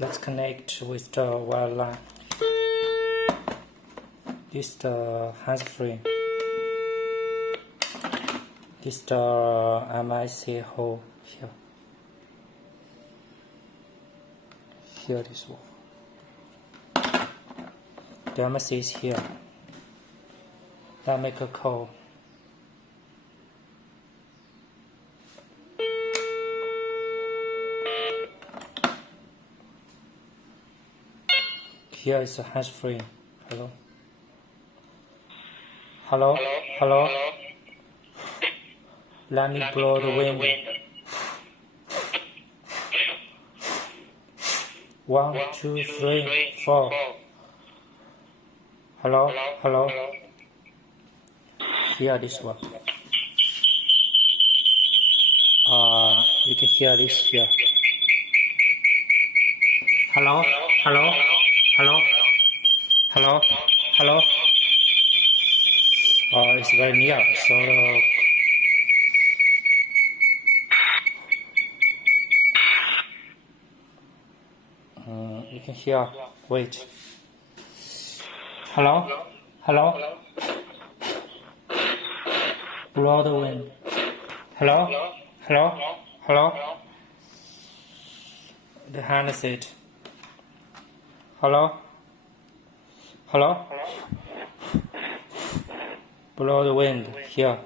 Let's connect with the wire line. This is the hands-free. This is the MIC hole here. Here this one. The MIC is here. Now make a call. Here is a hands-free. Hello. Hello. Hello. Let me blow the wind. 1, 2, 3, 4. Hello. Hello. Here this one. You can hear this here. Hello. Hello. Hello. Hello. Hello. It's very near, so you can hear. Wait. Hello. Hello. Blow the wind. Hello. Hello. Hello. The handset. Hello. Hello. Blow the wind here.